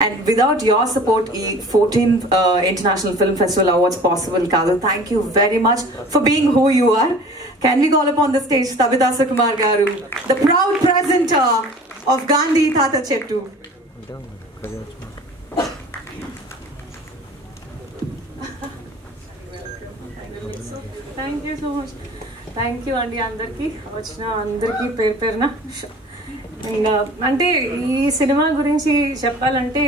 And without your support, 14 International Film Festival Awards possible, Kadal. Thank you very much for being who you are. Can we call upon the stage Tabitha Sukumar Garu, the proud presenter of Gandhi Tata Chettu. Thank you so much. Thank you Andy Andarki. Vachna Andarki Perna. అంటే ఈ cinema గురించి చెప్పాలంటే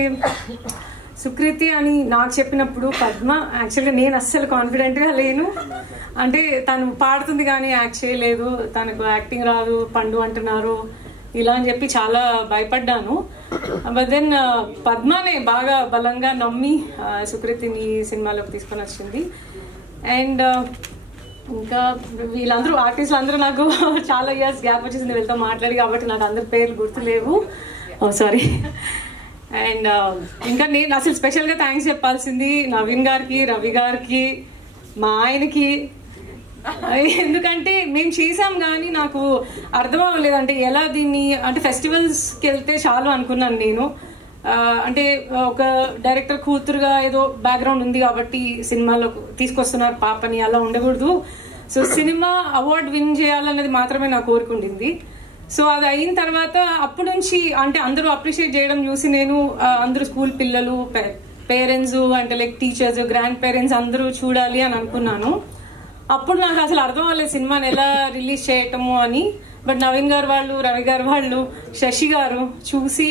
సుకృతి అని నాకు చెప్పినప్పుడు పద్మ యాక్చువల్గా నేను అస్సలు కాన్ఫిడెంట్గా లేను. అంటే తను పాడుతుంది కానీ యాక్ట్ చేయలేదు, తనకు యాక్టింగ్ రాదు, పండు అంటున్నారు ఇలా అని చెప్పి చాలా భయపడ్డాను. బట్ దెన్ పద్మనే బాగా బలంగా నమ్మి సుకృతిని సినిమాలోకి తీసుకొని వచ్చింది. అండ్ ఇంకా వీళ్ళందరూ ఆర్టిస్టులు అందరూ నాకు చాలా ఇయర్స్ గ్యాప్ వచ్చేసింది వీళ్ళతో మాట్లాడి, కాబట్టి నాకు అందరి పేర్లు గుర్తులేవు, సారీ. అండ్ ఇంకా నేను అసలు స్పెషల్గా థ్యాంక్స్ చెప్పాల్సింది నవీన్ గారికి, రవి గారికి, మా ఆయనకి. ఎందుకంటే మేము చేసాం కానీ నాకు అర్థం అవ్వలేదు అంటే ఎలా దీన్ని, అంటే ఫెస్టివల్స్కి వెళ్తే చాలు అనుకున్నాను నేను. అంటే ఒక డైరెక్టర్ కూతురుగా ఏదో బ్యాక్గ్రౌండ్ ఉంది కాబట్టి సినిమాలో తీసుకొస్తున్నారు పాపని, అలా ఉండకూడదు. సో సినిమా అవార్డ్ విన్ చేయాలన్నది మాత్రమే నా కోరుకుండింది. సో అది అయిన తర్వాత అప్పటి నుంచి అంటే అందరూ అప్రిషియేట్ చేయడం చూసి నేను అందరూ స్కూల్ పిల్లలు, పేరెంట్స్ అంటే లైక్ టీచర్స్, గ్రాండ్ పేరెంట్స్ అందరూ చూడాలి అని అనుకున్నాను. అప్పుడు నాకు అసలు అర్థం అవ్వలేదు సినిమాని ఎలా రిలీజ్ చేయటము అని. బట్ నవీన్ గారు వాళ్ళు, రవి గారు వాళ్ళు, శశి గారు చూసి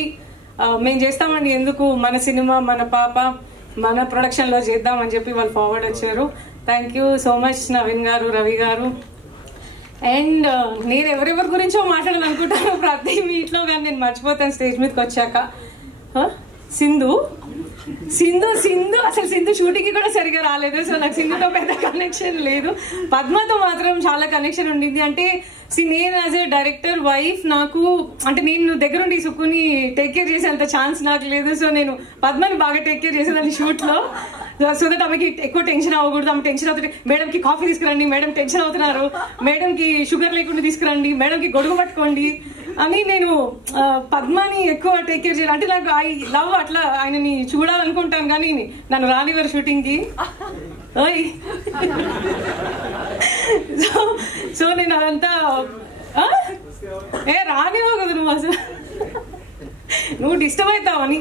మేము చేస్తామండి, ఎందుకు మన సినిమా మన పాప మన ప్రొడక్షన్లో చేద్దామని చెప్పి వాళ్ళు ఫార్వర్డ్ వచ్చారు. Thank you so much Naveen గారు, రవి గారు. అండ్ నేను ఎవరెవరి గురించో మాట్లాడాలనుకుంటాను ప్రతి మీట్లో, కానీ నేను మర్చిపోతాను స్టేజ్ మీదకి వచ్చాక. సింధు అసలు సింధు షూటింగ్కి కూడా సరిగా రాలేదు. సో నాకు సింధుతో పెద్ద కనెక్షన్ లేదు. పద్మతో మాత్రం చాలా కనెక్షన్ ఉండింది. అంటే నేను యాజ్ ఏ డైరెక్టర్ వైఫ్ నాకు అంటే నేను దగ్గరుండి సుక్కుని టేక్ కేర్ చేసేంత ఛాన్స్ నాకు లేదు. సో నేను పద్మని బాగా టేక్ కేర్ చేసేదాన్ని షూట్లో. సో దట్ ఆమెకి ఎక్కువ టెన్షన్ అవ్వకూడదు. ఆమె టెన్షన్ అవుతుంది, మేడంకి కాఫీ తీసుకురండి, మేడం టెన్షన్ అవుతున్నారు, మేడంకి షుగర్ లేకుండా తీసుకురండి, మేడంకి గొడుగు పట్టుకోండి అని నేను పద్మని ఎక్కువ టేక్ కేర్ చేయాలి. అంటే నాకు ఐ లవ్ అట్లా ఆయనని చూడాలనుకుంటాను కానీ నన్ను రానివ్వరు షూటింగ్కి. ఓయ్ సో నేను అదంతా రానివ్వవు కదా నువ్వు, అసలు నువ్వు డిస్టర్బ్ అవుతావని.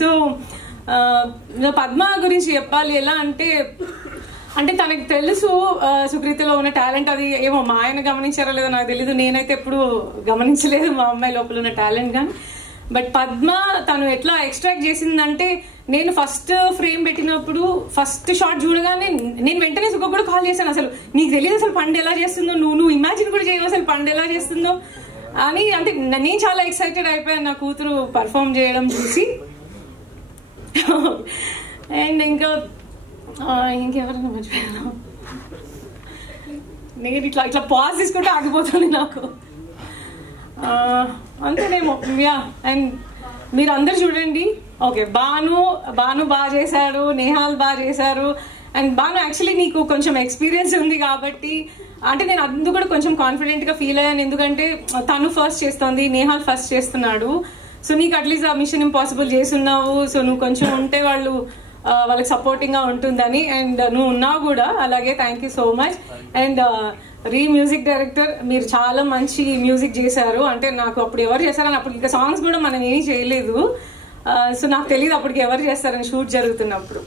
సో పద్మ గురించి చెప్పాలి ఎలా అంటే తనకి తెలుసు సుకృతిలో ఉన్న టాలెంట్. అది ఏమో మా ఆయన గమనించారో లేదో నాకు తెలీదు, నేనైతే ఎప్పుడు గమనించలేదు మా అమ్మాయి లోపల ఉన్న టాలెంట్ కానీ. బట్ పద్మ తను ఎట్లా ఎక్స్ట్రాక్ట్ చేసిందంటే నేను ఫస్ట్ ఫ్రేమ్ పెట్టినప్పుడు ఫస్ట్ షాట్ చూడగానే నేను వెంటనే సుఖ కూడా కాల్ చేశాను, అసలు నీకు తెలియదు అసలు పండు ఎలా చేస్తుందో, నువ్వు ఇమాజిన్ కూడా చేయవు అసలు పండు ఎలా చేస్తుందో అని. అంటే నేను చాలా ఎక్సైటెడ్ అయిపోయాను నా కూతురు పర్ఫామ్ చేయడం చూసి. అండ్ ఇంకెవరైనా మర్చిపోయాను, నేను ఇట్లా పాజ్ తీసుకుంటే ఆగిపోతుంది నాకు, అంతేనేమో. యా, అండ్ మీరు అందరు చూడండి. ఓకే, బాను బాగా చేశారు, నేహాల్ బాగా చేశారు. అండ్ బాను యాక్చువల్లీ నీకు కొంచెం ఎక్స్పీరియన్స్ ఉంది కాబట్టి అంటే నేను అందుకు కూడా కొంచెం కాన్ఫిడెంట్గా ఫీల్ అయ్యాను. ఎందుకంటే తను ఫస్ట్ చేస్తోంది, నేహాల్ ఫస్ట్ చేస్తున్నాడు. సో నీకు అట్లీస్ట్ ఆ మిషన్ ఇంపాసిబుల్ చేస్తున్నావు. సో నువ్వు కొంచెం ఉంటే వాళ్ళకి సపోర్టింగ్గా ఉంటుందని. అండ్ నువ్వు ఉన్నావు కూడా అలాగే. Thank you so much. And music director, మీరు చాలా మంచి మ్యూజిక్ చేశారు. అంటే నాకు అప్పుడు ఎవరు చేశారని, అప్పుడు ఇంకా సాంగ్స్ కూడా మనం ఏమీ చేయలేదు. సో నాకు తెలియదు అప్పటికి ఎవరు చేస్తారని షూట్ జరుగుతున్నప్పుడు.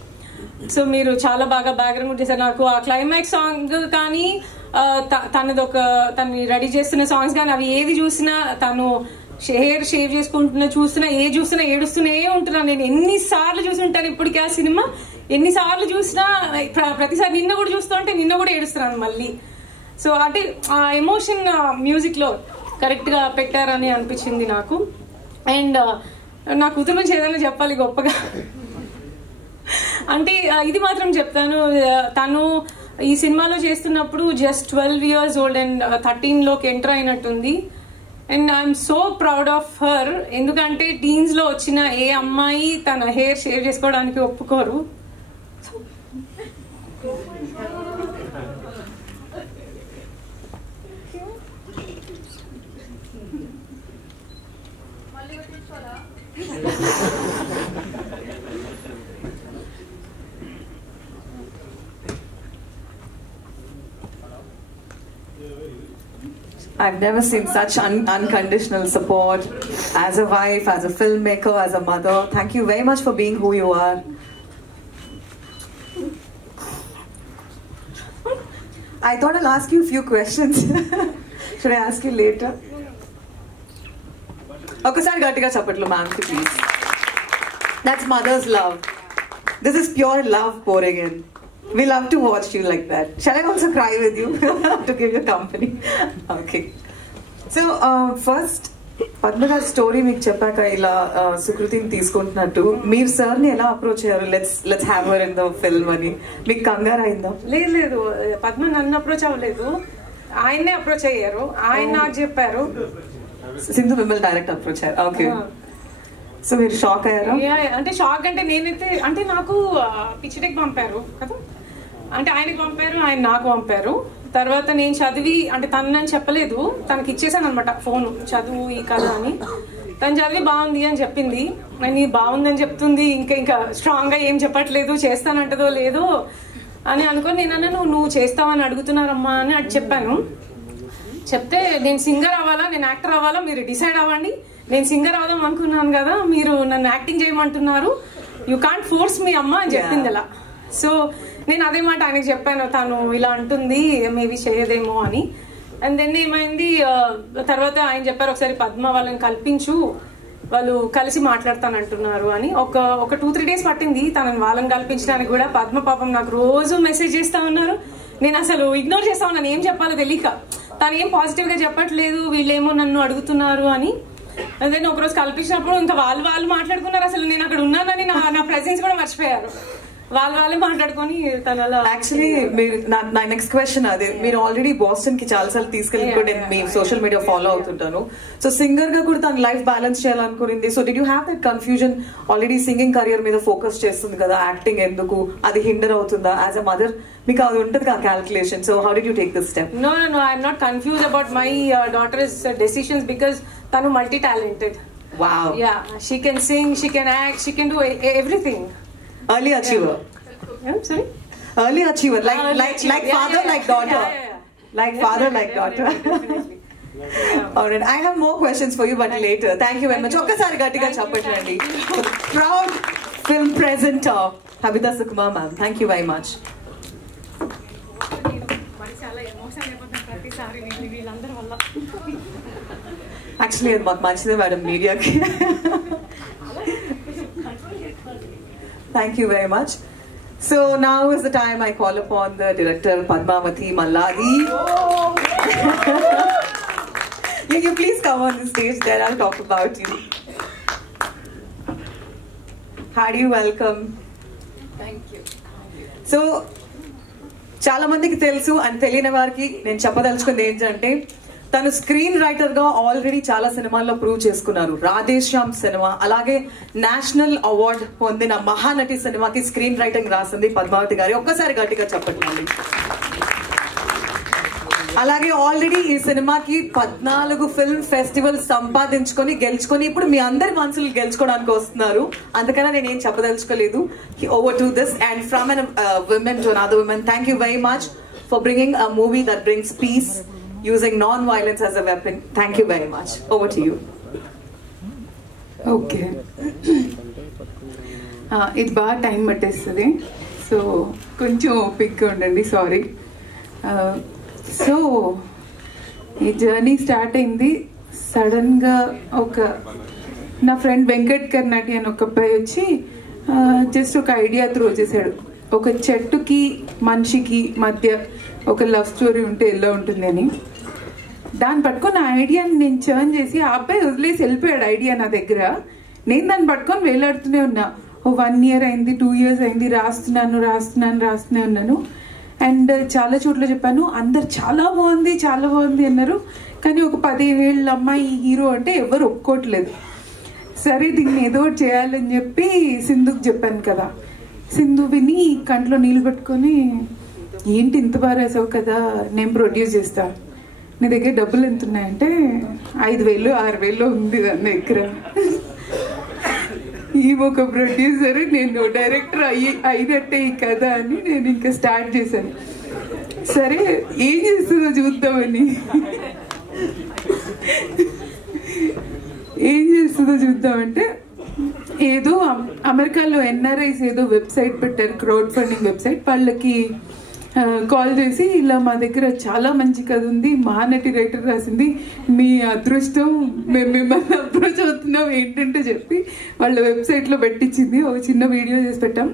సో మీరు చాలా బాగా బ్యాక్గ్రౌండ్ చేశారు. నాకు ఆ క్లైమాక్స్ సాంగ్ కానీ తను రెడీ చేస్తున్న సాంగ్స్ కానీ అవి ఏది చూసినా, తను హెయిర్ షేవ్ చేసుకుంటున్నా చూస్తున్నా ఏడుస్తూనే ఉంటున్నాను. నేను ఎన్నిసార్లు చూసుంటాను ఇప్పటికీ ఆ సినిమా, ఎన్నిసార్లు చూసినా ప్రతిసారి నిన్న కూడా చూస్తుంటే నిన్న కూడా ఏడుస్తున్నాను మళ్ళీ. సో అంటే ఆ ఎమోషన్ మ్యూజిక్లో కరెక్ట్గా పెట్టారని అనిపించింది నాకు. అండ్ నా కూతురు నుంచి ఏదైనా చెప్పాలి గొప్పగా అంటే ఇది మాత్రం చెప్తాను, తను ఈ సినిమాలో చేస్తున్నప్పుడు జస్ట్ 12 years old అండ్ 13లోకి ఎంటర్ అయినట్టుంది. And I'm so proud of her. ఎందుకంటే టీన్స్లో వచ్చిన ఏ అమ్మాయి తన హెయిర్ షేవ్ చేసుకోవడానికి ఒప్పుకోరు. I've never seen such unconditional support as a wife, as a filmmaker, as a mother. Thank you very much for being who you are. I thought I'll ask you a few questions. Should I ask you later? Okasari gatiga chappatlu ma'am, please. That's mother's love. This is pure love pouring in. We love to watch you like that. Shall I also cry with you to give you company? Okay. So first, Padma gaరి story మీకు చెప్పాక ఇలా సుకృతిని తీసుకుంటున్నట్టు మీరు sir ని ఎలా approach అయ్యారు? Let's have her in the film అని మీకు కంగారు అయిందా? లేదు, పద్మ నన్ను అప్రోచ్ అవ్వలేదు, ఆయన్నే అప్రోచ్ అయ్యారు. ఆయన నాకు చెప్పారు. సింధు మిమ్మల్ని డైరెక్ట్ అప్రోచ్ అయ్యారు. ఓకే. సో మీరు షాక్ అయ్యారా? అంటే షాక్ అంటే నేనైతే అంటే నాకు పిచ్చిటెక్ పంపారు కదా, అంటే ఆయనకి పంపారు, ఆయన నాకు పంపారు. తర్వాత నేను చదివి అంటే తనని చెప్పలేదు, తనకి ఇచ్చేసాను అనమాట ఫోన్, చదువు ఈ కథ అని. తను చదివి బాగుంది అని చెప్పింది, అని బాగుందని చెప్తుంది, ఇంకా స్ట్రాంగ్ గా ఏం చెప్పట్లేదు, చేస్తానంటదో లేదో అని అనుకొని నేను అన్నాను, నువ్వు చేస్తావని అడుగుతున్నారమ్మా అని అటు చెప్పాను. చెప్తే నేను సింగర్ అవ్వాలా, నేను యాక్టర్ అవ్వాలా, మీరు డిసైడ్ అవ్వండి. నేను సింగర్ అవుదాం అనుకున్నాను కదా, మీరు నన్ను యాక్టింగ్ చేయమంటున్నారు, యూ కాంట్ ఫోర్స్ మీ అమ్మ అని చెప్పింది అలా. సో నేను అదే మాట ఆయనకి చెప్పాను, తను ఇలా అంటుంది మేబీ చేయదేమో అని. అండ్ దెన్ ఏమైంది, తర్వాత ఆయన చెప్పారు ఒకసారి పద్మ వాళ్ళని కల్పించు, వాళ్ళు కలిసి మాట్లాడతానంటున్నారు అని. ఒక 2-3 days పట్టింది తనని వాళ్ళని కల్పించడానికి కూడా. పద్మ పాపం నాకు రోజు మెసేజ్ చేస్తా ఉన్నారు, నేను అసలు ఇగ్నోర్ చేస్తా ఉన్నాను, ఏం చెప్పాలో తెలియక. తను ఏం పాజిటివ్ గా చెప్పట్లేదు, వీళ్ళేమో నన్ను అడుగుతున్నారు అని. అదే ఒకరోజు కల్పించినప్పుడు ఇంకా వాళ్ళు మాట్లాడుకున్నారు, అసలు నేను అక్కడ ఉన్నానని నా ప్రెసెన్స్ కూడా మర్చిపోయారు. వాళ్ళే మాట్లాడుకొని తన యాక్చువల్లీ మీరు నా నెక్స్ట్ క్వశ్చన్ అదే, మీరు ఆల్రెడీ బాస్టన్ కి చాలా సార్లు తీసుకెళ్ళి నేను మీ సోషల్ మీడియా ఫాలో అవుతుంటాను. సో సింగర్ గా కూడా తన లైఫ్ బ్యాలెన్స్ చేయాలనుకునింది. So did you have that confusion? Already singing career మీద ఫోకస్ చేస్తుంది కదా, యాక్టింగ్ ఎందుకు, అది హిండర్ అవుతుందా? యాజ్ అ మదర్ మీకు అది ఉంటుంది కదా calculation. So how did you take this step? No, I'm not confused about my daughter's decisions because tanu multi-talented. Wow. Yeah, she can sing, she can act, she can do everything. Early achiever. Yeah, sorry? Early achiever, like father, yeah. like daughter. Yeah. Like father, like daughter. Definitely. Yeah. Alright, I have more questions for you, but later. Thank you very much. Okkasari gatiga chappatandi. Proud film presenter, Habita Sukumar ma'am. Thank you very much. Actually, అది మాకు మంచిదే madam మీడియాకి. Thank you very much. So now is the time I call upon the director Padmavati Malladi. You please come on the stage, then I'll talk about you. How do you welcome? Thank you. So చాలా మందికి తెలుసు అని తెలియని వారికి నేను చెప్పదలుచుకుంది ఏంటంటే, తను స్క్రీన్ రైటర్ గా ఆల్రెడీ చాలా సినిమాల్లో ప్రూవ్ చేసుకున్నారు. రాధేశ్యామ్ సినిమా, అలాగే నేషనల్ అవార్డ్ పొందిన మహానటి సినిమాకి స్క్రీన్ రైటింగ్ రాసింది పద్మావతి గారి. ఒక్కసారి గట్టిగా చెప్పండి. అలాగే ఆల్రెడీ ఈ సినిమాకి 14 ఫిల్మ్ ఫెస్టివల్ సంపాదించుకొని గెలుచుకొని ఇప్పుడు మీ అందరి మనసులు గెలుచుకోవడానికి వస్తున్నారు. అందుకనే నేను ఏం చెప్పదలుచుకోలేదు. Over to this and from an women to another woman, thank you very much for bringing a movie that brings peace using non-violence as a weapon. Thank you very much. Over to you. Okay, ఇది బాగా time పట్టేస్తుంది, so కొంచెం ఓపిక్గా ఉండండి. Sorry. So ఈ journey start అయింది సడన్గా. నా ఫ్రెండ్ వెంకట్ కర్నాటి అని ఒక అబ్బాయి వచ్చి జస్ట్ ఒక ఐడియా త్రో చేశాడు. ఒక చెట్టుకి మనిషికి మధ్య ఒక లవ్ స్టోరీ ఉంటే ఎలా ఉంటుంది అని. దాన్ని పట్టుకొని ఆ ఐడియాని నేను చర్న్ చేసి, ఆ అబ్బాయి వదిలేసి వెళ్ళిపోయాడు ఐడియా నా దగ్గర. నేను దాన్ని పట్టుకొని వేలాడుతూనే ఉన్నా. 1 year అయింది, 2 years అయింది, రాస్తూనే ఉన్నాను. అండ్ చాలా చోట్ల చెప్పాను, అందరు చాలా బాగుంది అన్నారు. కానీ ఒక 15 ఏళ్ళ అమ్మాయి హీరో అంటే ఎవరు ఒప్పుకోవట్లేదు. సరే దీన్ని ఏదో చేయాలని చెప్పి సింధుకి చెప్పాను కదా. సింధు విని కంట్లో నీళ్ళు పెట్టుకొని, ఏంటి ఇంత బాగా రాసావు కదా, నేను ప్రొడ్యూస్ చేస్తా, నీ దగ్గర డబ్బులు ఎంత ఉన్నాయంటే 5,000-6,000 ఉంది దాని దగ్గర. ఈ ఒక ప్రొడ్యూసర్, నేను డైరెక్టర్ అయినట్టే ఈ కథ అని నేను ఇంకా స్టార్ట్ చేశాను. సరే ఏం చేస్తుందో చూద్దామని ఏం చేస్తుందో చూద్దామంటే, ఏదో అమెరికాలో ఎన్ఆర్ఐస్ ఏదో వెబ్సైట్ పెట్టారు, క్రౌడ్ ఫండింగ్ వెబ్సైట్. వాళ్ళకి కాల్ చేసి, ఇలా మా దగ్గర చాలా మంచి కథ ఉంది, మహానటి రైటర్ రాసింది, మీ అదృష్టం, మేము మిమ్మల్ని అప్రోచ్ అవుతున్నాం ఏంటంటే చెప్పి వాళ్ళ వెబ్సైట్లో పెట్టించింది. ఒక చిన్న వీడియో చేసి పెట్టాం.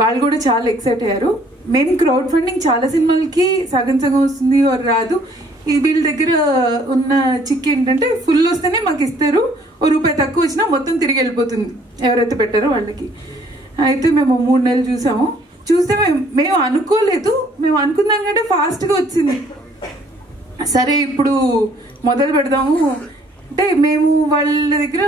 వాళ్ళు కూడా చాలా ఎక్సైట్ అయ్యారు. మేము క్రౌడ్ ఫండింగ్ చాలా సినిమాలకి సగం సగం వస్తుంది రాదు. వీళ్ళ దగ్గర ఉన్న చిక్ ఏంటంటే, ఫుల్ వస్తేనే మాకు ఇస్తారు, ₹1 తక్కువ వచ్చినా మొత్తం తిరిగి వెళ్ళిపోతుంది ఎవరైతే పెట్టారో వాళ్ళకి. అయితే మేము 3 నెలలు చూస్తే మేము అనుకోలేదు, మేము అనుకున్న దానికంటే ఫాస్ట్గా వచ్చింది. సరే ఇప్పుడు మొదలు పెడదాము అంటే, మేము వాళ్ళ దగ్గర